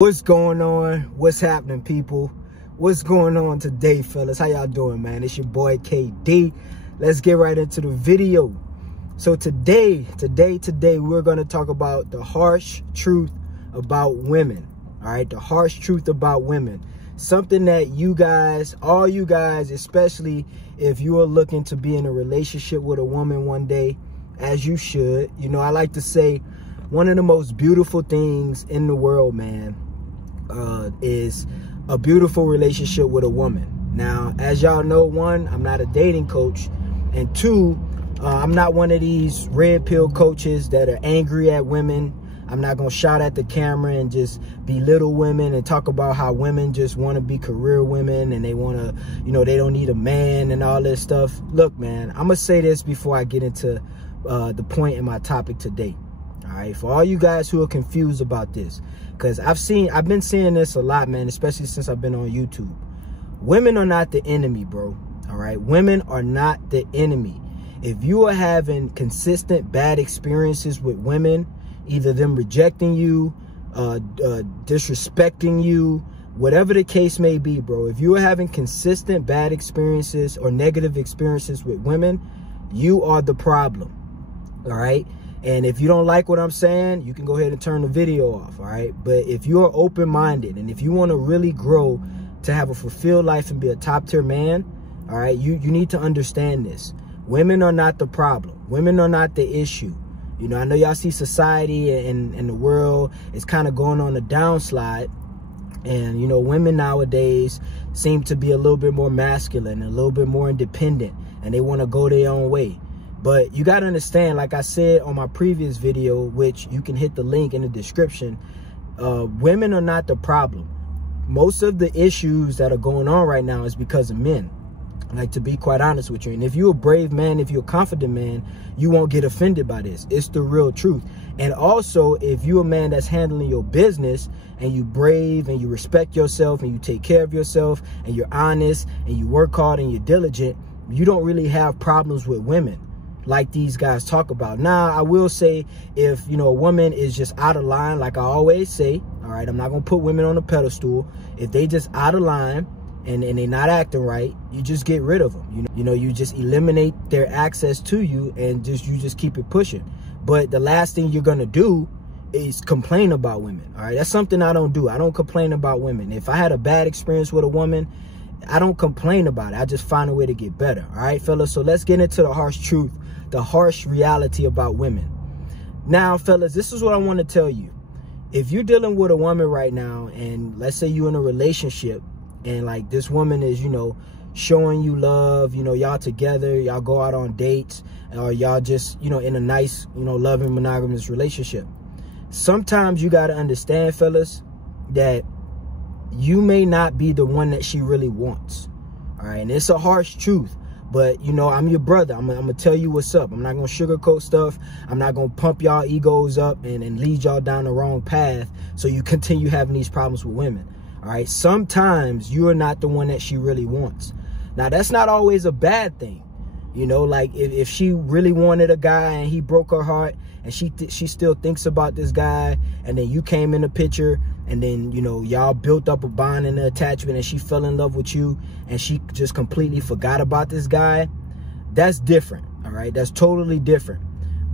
What's going on? What's happening, people? What's going on today, fellas? How y'all doing, man? It's your boy KD. Let's get right into the video. So today we're going to talk about the harsh truth about women. All right, the harsh truth about women. Something that you guys, all you guys, especially if you are looking to be in a relationship with a woman one day, as you should. You know, I like to say one of the most beautiful things in the world, man, is a beautiful relationship with a woman. Now, as y'all know, one, I'm not a dating coach, and two, I'm not one of these red pill coaches that are angry at women. I'm not gonna shout at the camera and just belittle women and talk about how women just want to be career women and they want to, you know, they don't need a man and all this stuff. Look, man, I'm gonna say this before I get into the point in my topic today. All right, for all you guys who are confused about this, because I've been seeing this a lot, man, especially since I've been on YouTube. Women are not the enemy, bro. All right, women are not the enemy. If you are having consistent bad experiences with women, either them rejecting you, disrespecting you, whatever the case may be, bro, if you are having consistent bad experiences or negative experiences with women, you are the problem. All right. And if you don't like what I'm saying, you can go ahead and turn the video off, all right? But if you are open-minded and if you want to really grow to have a fulfilled life and be a top-tier man, all right, you need to understand this. Women are not the problem. Women are not the issue. You know, I know y'all see society and the world is kind of going on a downslide. And, you know, women nowadays seem to be a little bit more masculine, a little bit more independent, and they want to go their own way. But you got to understand, like I said on my previous video, which you can hit the link in the description, women are not the problem. Most of the issues that are going on right now is because of men. Like, to be quite honest with you. And if you're a brave man, if you're a confident man, you won't get offended by this. It's the real truth. And also, if you're a man that's handling your business and you brave and you respect yourself and you take care of yourself and you're honest and you work hard and you're diligent, you don't really have problems with women like these guys talk about. Now, I will say, if, you know, a woman is just out of line, like I always say, all right, I'm not going to put women on a pedestal. If they just out of line and they not acting right, you just get rid of them. You know, you just eliminate their access to you and you just keep it pushing. But the last thing you're going to do is complain about women. All right, that's something I don't do. I don't complain about women. If I had a bad experience with a woman, I don't complain about it. I just find a way to get better. All right, fellas. So let's get into the harsh truth, the harsh reality about women. Now, fellas, this is what I want to tell you. If you're dealing with a woman right now, and let's say you're in a relationship and like this woman is, you know, showing you love, you know, y'all together, y'all go out on dates, or y'all just, you know, in a nice, you know, loving monogamous relationship. Sometimes you got to understand, fellas, that you may not be the one that she really wants. All right. And it's a harsh truth, but, you know, I'm your brother. I'm going to tell you what's up. I'm not going to sugarcoat stuff. I'm not going to pump y'all egos up and lead y'all down the wrong path so you continue having these problems with women. All right. Sometimes you are not the one that she really wants. Now, that's not always a bad thing. You know, like if she really wanted a guy and he broke her heart and she still thinks about this guy, and then you came in the picture and then, you know, y'all built up a bond and an attachment and she fell in love with you and she just completely forgot about this guy, that's different. All right. That's totally different.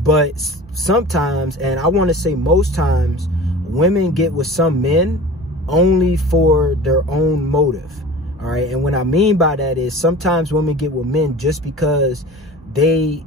But sometimes, and I want to say most times, women get with some men only for their own motive. All right. And what I mean by that is sometimes women get with men just because they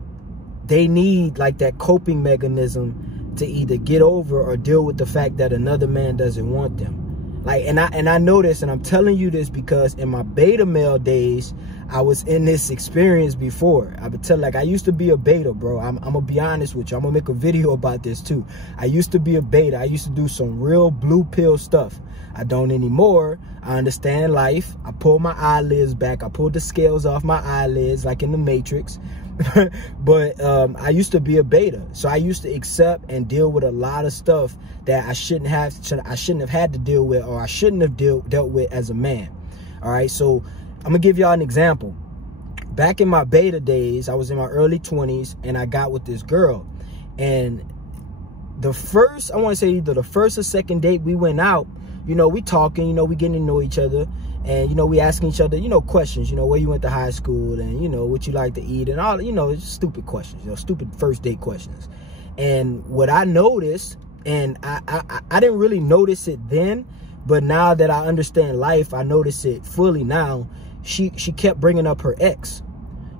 need like that coping mechanism to either get over or deal with the fact that another man doesn't want them. Like, and I know this, and I'm telling you this because in my beta male days, I was in this experience before. I would tell, like, I used to be a beta, bro. I'm gonna be honest with you. I'm gonna make a video about this too. I used to be a beta. I used to do some real blue pill stuff. I don't anymore. I understand life. I pulled my eyelids back. I pulled the scales off my eyelids like in the Matrix. But I used to be a beta, so I used to accept and deal with a lot of stuff that I shouldn't have had to deal with, or I shouldn't have dealt with as a man. All right, so I'm gonna give y'all an example. Back in my beta days, I was in my early 20s and I got with this girl, and the first, I want to say either the first or second date we went out, you know, we talking, you know, we getting to know each other. And, you know, we asking each other, you know, questions, you know, where you went to high school and, you know, what you like to eat and all, you know, it's stupid questions, you know, stupid first date questions. And what I noticed, and I didn't really notice it then, but now that I understand life, I notice it fully now. She kept bringing up her ex,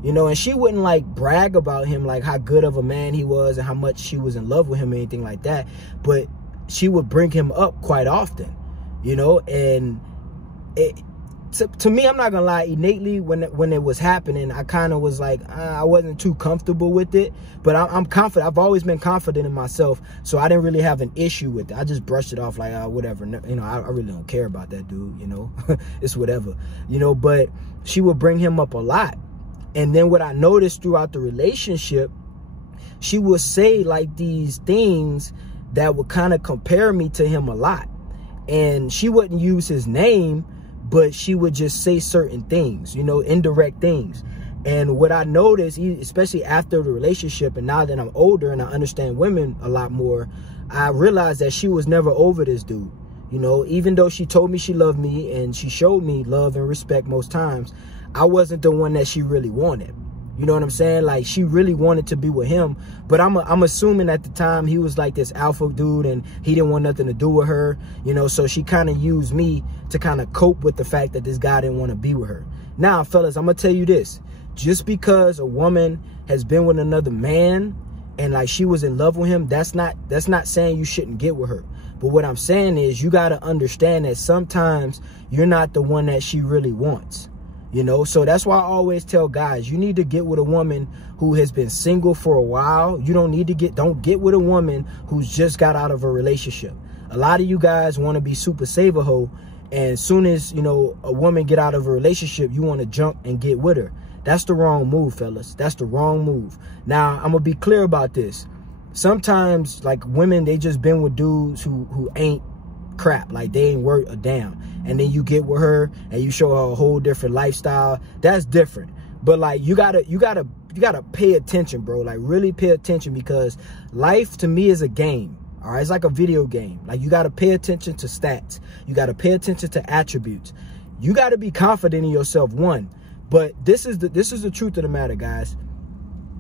you know, and she wouldn't like brag about him, like how good of a man he was and how much she was in love with him or anything like that. But she would bring him up quite often, you know, and to me, I'm not gonna lie, innately when it was happening, I kind of was like, I wasn't too comfortable with it, but I'm confident. I've always been confident in myself, so I didn't really have an issue with it. I just brushed it off like, whatever, you know, I really don't care about that dude, you know, it's whatever, you know. But she would bring him up a lot. And then what I noticed throughout the relationship, she would say like these things that would kind of compare me to him a lot. And she wouldn't use his name, but she would just say certain things, you know, indirect things. And what I noticed, especially after the relationship, and now that I'm older and I understand women a lot more, I realized that she was never over this dude. You know, even though she told me she loved me and she showed me love and respect most times, I wasn't the one that she really wanted. You know what I'm saying? Like, she really wanted to be with him, but I'm assuming at the time he was like this alpha dude and he didn't want nothing to do with her, you know, so she kind of used me to kind of cope with the fact that this guy didn't want to be with her. Now, fellas, I'm going to tell you this. Just because a woman has been with another man and like she was in love with him, that's not saying you shouldn't get with her. But what I'm saying is you got to understand that sometimes you're not the one that she really wants. You know, so that's why I always tell guys, you need to get with a woman who has been single for a while. You don't get with a woman who's just got out of a relationship. A lot of you guys want to be super saver hoe, and as soon as, you know, a woman get out of a relationship, you want to jump and get with her. That's the wrong move, fellas. That's the wrong move. Now, I'm gonna be clear about this. Sometimes, like, women, they just been with dudes who ain't crap, like they ain't worth a damn, and then you get with her and you show her a whole different lifestyle. That's different. But like, you gotta pay attention, bro. Like, really pay attention, because life to me is a game. All right, it's like a video game. Like, you gotta pay attention to stats. You gotta pay attention to attributes. You gotta be confident in yourself, one. But this is the truth of the matter, guys.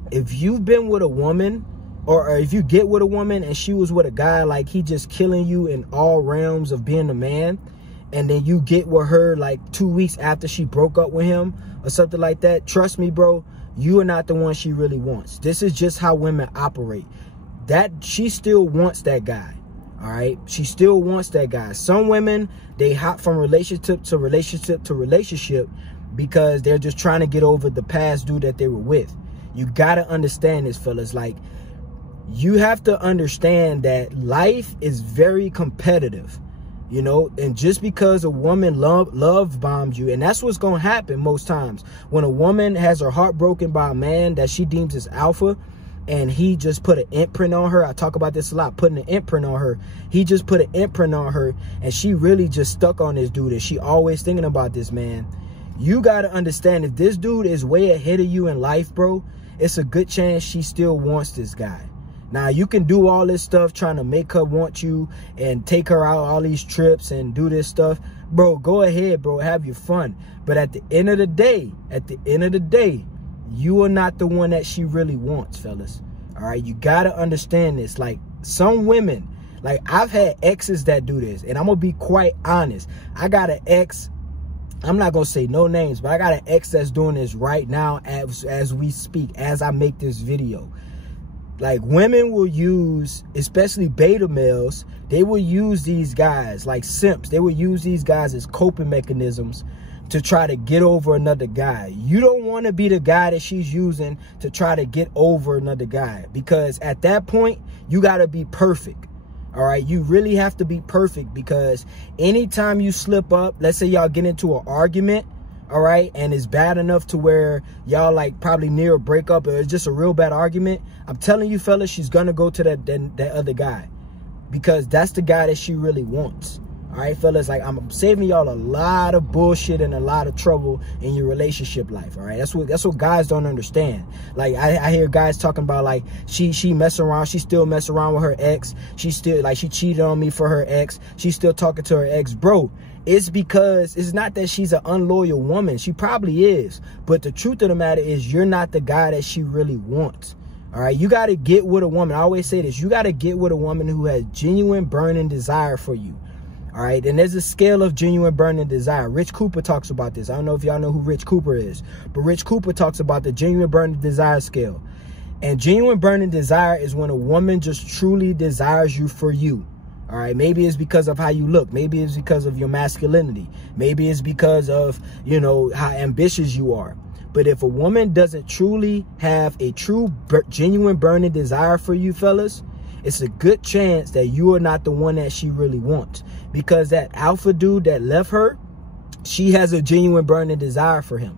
If you've been with a woman, or if you get with a woman and she was with a guy, like he just killing you in all realms of being a man, and then you get with her like 2 weeks after she broke up with him or something like that, trust me, bro, you are not the one she really wants. This is just how women operate. That she still wants that guy. All right, she still wants that guy. Some women, they hop from relationship to relationship to relationship because they're just trying to get over the past dude that they were with. You gotta understand this, fellas. Like, you have to understand that life is very competitive, you know, and just because a woman love bombs you, and that's what's going to happen most times. When a woman has her heart broken by a man that she deems as alpha, and he just put an imprint on her. I talk about this a lot, putting an imprint on her. He just put an imprint on her, and she really just stuck on this dude, and she always thinking about this man. You got to understand, if this dude is way ahead of you in life, bro, it's a good chance she still wants this guy. Now, you can do all this stuff trying to make her want you and take her out all these trips and do this stuff. Bro, go ahead, bro. Have your fun. But at the end of the day, you are not the one that she really wants, fellas. All right? You got to understand this. Like, some women, like, I've had exes that do this. And I'm going to be quite honest. I got an ex. I'm not going to say no names, but I got an ex that's doing this right now as we speak, as I make this video. Like, women will use, especially beta males, they will use these guys like simps. They will use these guys as coping mechanisms to try to get over another guy. You don't want to be the guy that she's using to try to get over another guy, because at that point, you got to be perfect. All right, you really have to be perfect, because anytime you slip up, let's say y'all get into an argument, all right, and it's bad enough to where y'all like probably near a breakup, or it's just a real bad argument, I'm telling you, fellas, she's gonna go to that other guy, because that's the guy that she really wants. All right, fellas, like I'm saving y'all a lot of bullshit and a lot of trouble in your relationship life. All right, that's what guys don't understand. Like I hear guys talking about like she mess around, she still mess around with her ex. She still like she cheated on me for her ex. She's still talking to her ex, bro. It's because it's not that she's an unloyal woman. She probably is, but the truth of the matter is you're not the guy that she really wants. All right, you got to get with a woman. I always say this: you got to get with a woman who has genuine burning desire for you. All right, and there's a scale of genuine burning desire. Rich Cooper talks about this. I don't know if y'all know who Rich Cooper is, but Rich Cooper talks about the genuine burning desire scale. And genuine burning desire is when a woman just truly desires you for you. All right, maybe it's because of how you look. Maybe it's because of your masculinity. Maybe it's because of, you know, how ambitious you are. But if a woman doesn't truly have a genuine burning desire for you, fellas, it's a good chance that you are not the one that she really wants. Because that alpha dude that left her, she has a genuine burning desire for him.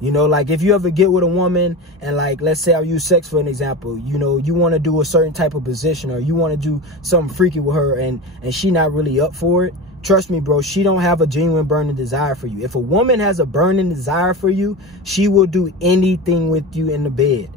You know, like if you ever get with a woman and like, let's say I'll use sex for an example, you know, you want to do a certain type of position or you want to do something freaky with her and she not really up for it. Trust me, bro, she don't have a genuine burning desire for you. If a woman has a burning desire for you, she will do anything with you in the bed.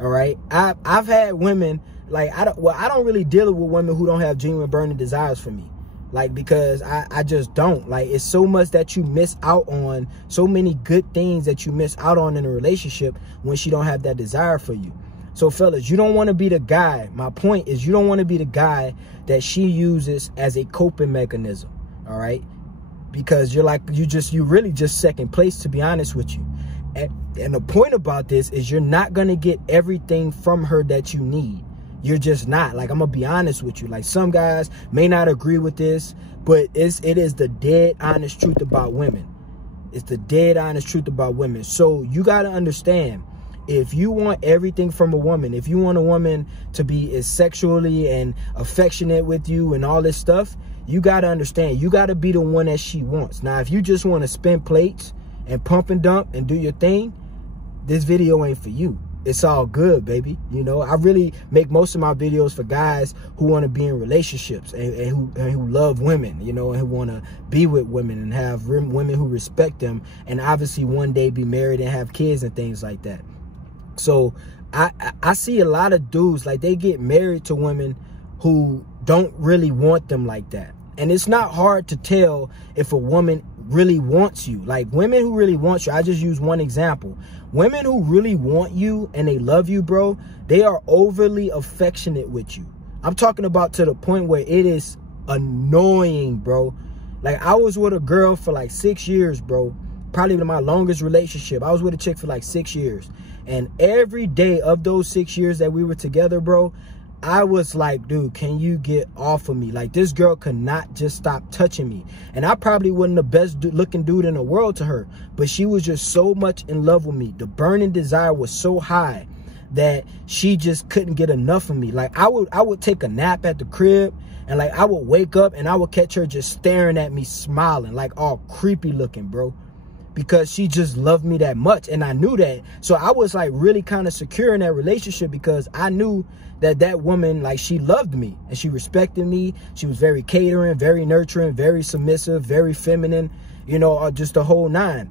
All right. I've had women like, I don't really deal with women who don't have genuine burning desires for me. Like, because I just don't. Like, it's so much that you miss out on, so many good things that you miss out on in a relationship when she don't have that desire for you. So, fellas, you don't want to be the guy. My point is you don't want to be the guy that she uses as a coping mechanism, all right? Because you're like, you really just second place, to be honest with you. And the point about this is you're not going to get everything from her that you need. You're just not. Like, I'm gonna be honest with you. Like, some guys may not agree with this, but it is the dead honest truth about women. It's the dead honest truth about women. So you got to understand, if you want everything from a woman, if you want a woman to be as sexually and affectionate with you and all this stuff, you got to understand, you got to be the one that she wants. Now, if you just want to spin plates and pump and dump and do your thing, this video ain't for you. It's all good, baby. You know, I really make most of my videos for guys who want to be in relationships and who love women, you know, and who want to be with women and have women who respect them and obviously one day be married and have kids and things like that. So I see a lot of dudes, like, they get married to women who don't really want them like that. And it's not hard to tell if a woman really wants you. Like, women who really want you, I just use one example. Women who really want you and they love you, bro, they are overly affectionate with you. I'm talking about to the point where it is annoying, bro. Like, I was with a girl for like 6 years, bro. Probably my longest relationship. I was with a chick for like 6 years. And every day of those 6 years that we were together, bro, I was like, dude, can you get off of me? Like, this girl could not just stop touching me. And I probably wasn't the best looking dude in the world to her, but she was just so much in love with me. The burning desire was so high that she just couldn't get enough of me. Like, I would take a nap at the crib and like I would wake up and I would catch her just staring at me, smiling, like all creepy looking, bro. Because she just loved me that much, and I knew that. So I was like really kind of secure in that relationship because I knew that that woman, like, she loved me and she respected me. She was very catering, very nurturing, very submissive, very feminine, you know, just the whole nine.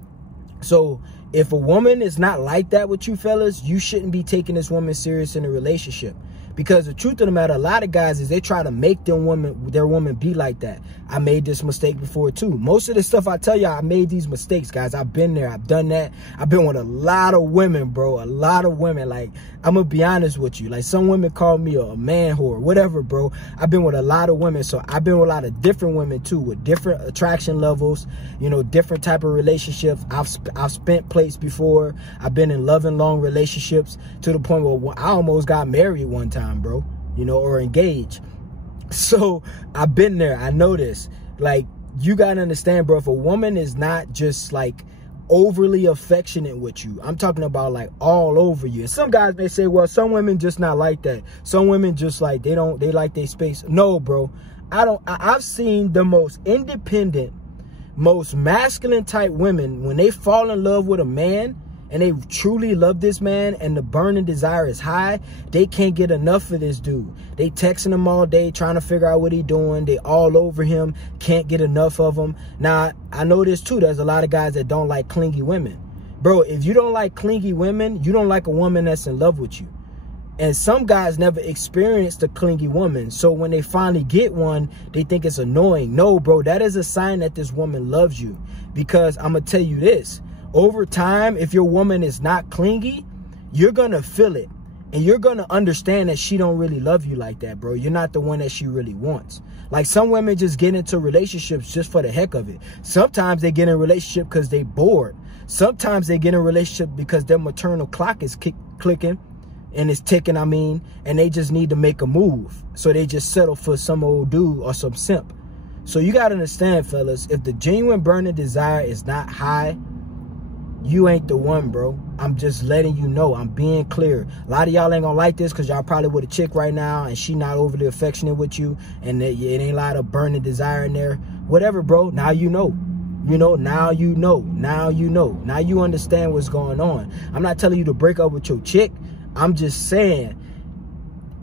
So if a woman is not like that with you, fellas, you shouldn't be taking this woman serious in a relationship. Because the truth of the matter, a lot of guys is they try to make their woman be like that. I made this mistake before too. Most of the stuff I tell y'all, I made these mistakes, guys. I've been there. I've done that. I've been with a lot of women, bro. A lot of women. Like, I'm going to be honest with you. Like, some women call me a man whore, whatever, bro. I've been with a lot of women. So I've been with a lot of different women too, with different attraction levels, you know, different type of relationships. I've spent plates before. I've been in loving long relationships to the point where I almost got married one time, bro, you know, or engaged. So I've been there. I know this. Like, you gotta understand, bro, if a woman is not just like overly affectionate with you, I'm talking about like all over you. And some guys may say, well, some women just not like that. Some women just like, they like their space. No, bro, I've seen the most independent, most masculine type women, when they fall in love with a man and they truly love this man and the burning desire is high, they can't get enough of this dude. They texting him all day, trying to figure out what he doing. They all over him, can't get enough of him. Now, I know this too. There's a lot of guys that don't like clingy women. Bro, if you don't like clingy women, you don't like a woman that's in love with you. And some guys never experienced a clingy woman. So when they finally get one, they think it's annoying. No, bro, that is a sign that this woman loves you. Because I'm going to tell you this. Over time, if your woman is not clingy, you're going to feel it. And you're going to understand that she don't really love you like that, bro. You're not the one that she really wants. Like, some women just get into relationships just for the heck of it. Sometimes they get in a relationship because they bored. Sometimes they get in a relationship because their maternal clock is clicking. And it's ticking, and they just need to make a move. So they just settle for some old dude or some simp. So you got to understand, fellas, if the genuine burning desire is not high, you ain't the one, bro. I'm just letting you know. I'm being clear. A lot of y'all ain't gonna like this because y'all probably with a chick right now and she not overly affectionate with you, and it ain't a lot of burning desire in there. Whatever, bro. Now you know. You know, now you know. Now you know. Now you understand what's going on. I'm not telling you to break up with your chick. I'm just saying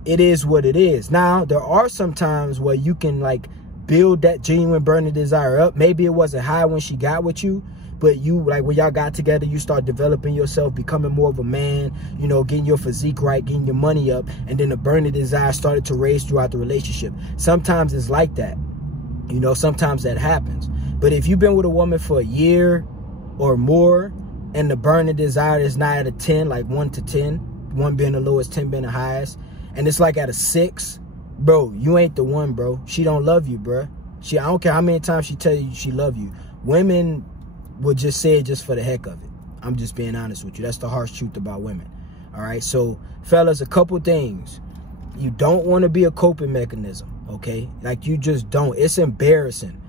it is what it is. Now, there are some times where you can, like, build that genuine burning desire up. Maybe it wasn't high when she got with you, but you, like, when y'all got together, you start developing yourself, becoming more of a man, you know, getting your physique right, getting your money up, and then the burning desire started to raise throughout the relationship. Sometimes it's like that. You know, sometimes that happens. But if you've been with a woman for a year or more, and the burning desire is not at a 10, like 1 to 10, 1 being the lowest, 10 being the highest, and it's like at a 6, bro, you ain't the one, bro. She don't love you, bro. I don't care how many times she tell you she love you. Women would just say it just for the heck of it. I'm just being honest with you. That's the harsh truth about women. All right, so fellas, a couple things. You don't want to be a coping mechanism, okay? Like, you just don't. It's embarrassing.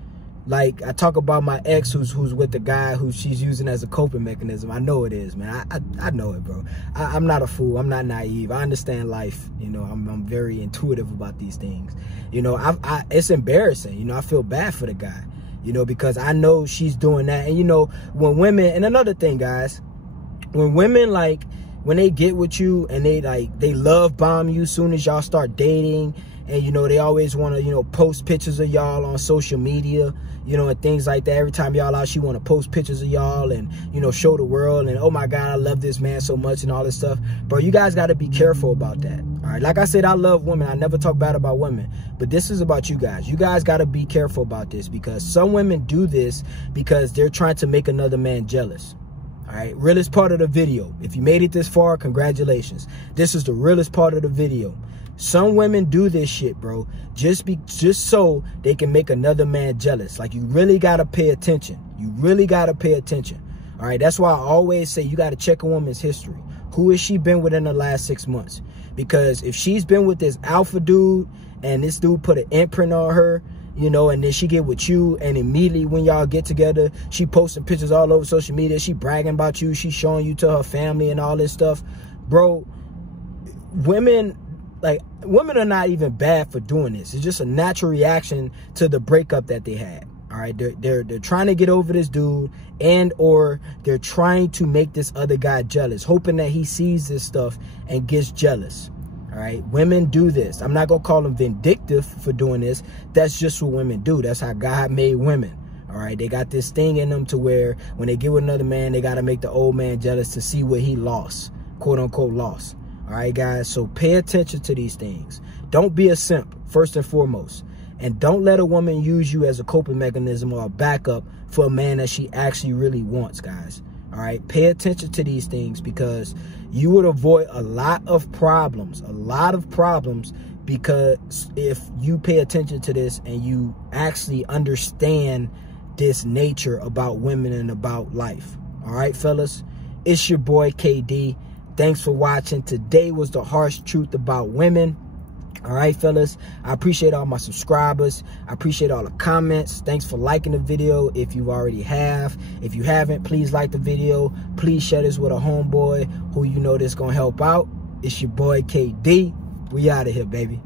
Like, I talk about my ex who's with the guy who she's using as a coping mechanism. I know it is, man. I know it, bro. I'm not a fool. I'm not naive. I understand life. You know, I'm very intuitive about these things. You know, it's embarrassing. You know, I feel bad for the guy, you know, because I know she's doing that. And, you know, when women, and another thing, guys, when women, like, when they get with you and they love bomb you soon as y'all start dating, and, you know, they always want to, you know, post pictures of y'all on social media, you know, and things like that. Every time y'all out, she want to post pictures of y'all and, you know, show the world and, oh my God, I love this man so much and all this stuff. Bro, you guys got to be careful about that. All right. Like I said, I love women. I never talk bad about women, but this is about you guys. You guys got to be careful about this, because some women do this because they're trying to make another man jealous. All right. Realest part of the video. If you made it this far, congratulations. This is the realest part of the video. Some women do this shit, bro, just so they can make another man jealous. Like, you really got to pay attention. You really got to pay attention. All right. That's why I always say you got to check a woman's history. Who has she been with in the last 6 months? Because if she's been with this alpha dude and this dude put an imprint on her, you know, and then she get with you, and immediately when y'all get together, she posting pictures all over social media. She bragging about you. She showing you to her family and all this stuff. Bro, women are not even bad for doing this. It's just a natural reaction to the breakup that they had. All right, they're trying to get over this dude, and or they're trying to make this other guy jealous, hoping that he sees this stuff and gets jealous. All right, women do this. I'm not gonna call them vindictive for doing this. That's just what women do. That's how God made women. All right, they got this thing in them to where when they get with another man, they gotta make the old man jealous to see what he lost, quote unquote lost. All right, guys, so pay attention to these things. Don't be a simp, first and foremost. And don't let a woman use you as a coping mechanism or a backup for a man that she actually really wants, guys. All right, pay attention to these things, because you would avoid a lot of problems, because if you pay attention to this and you actually understand this nature about women and about life. All right, fellas, it's your boy KD. Thanks for watching. Today was the harsh truth about women. All right, fellas, I appreciate all my subscribers. I appreciate all the comments. Thanks for liking the video if you already have. If you haven't, please like the video. Please share this with a homeboy who you know that's gonna help out. It's your boy KD. We out of here, baby.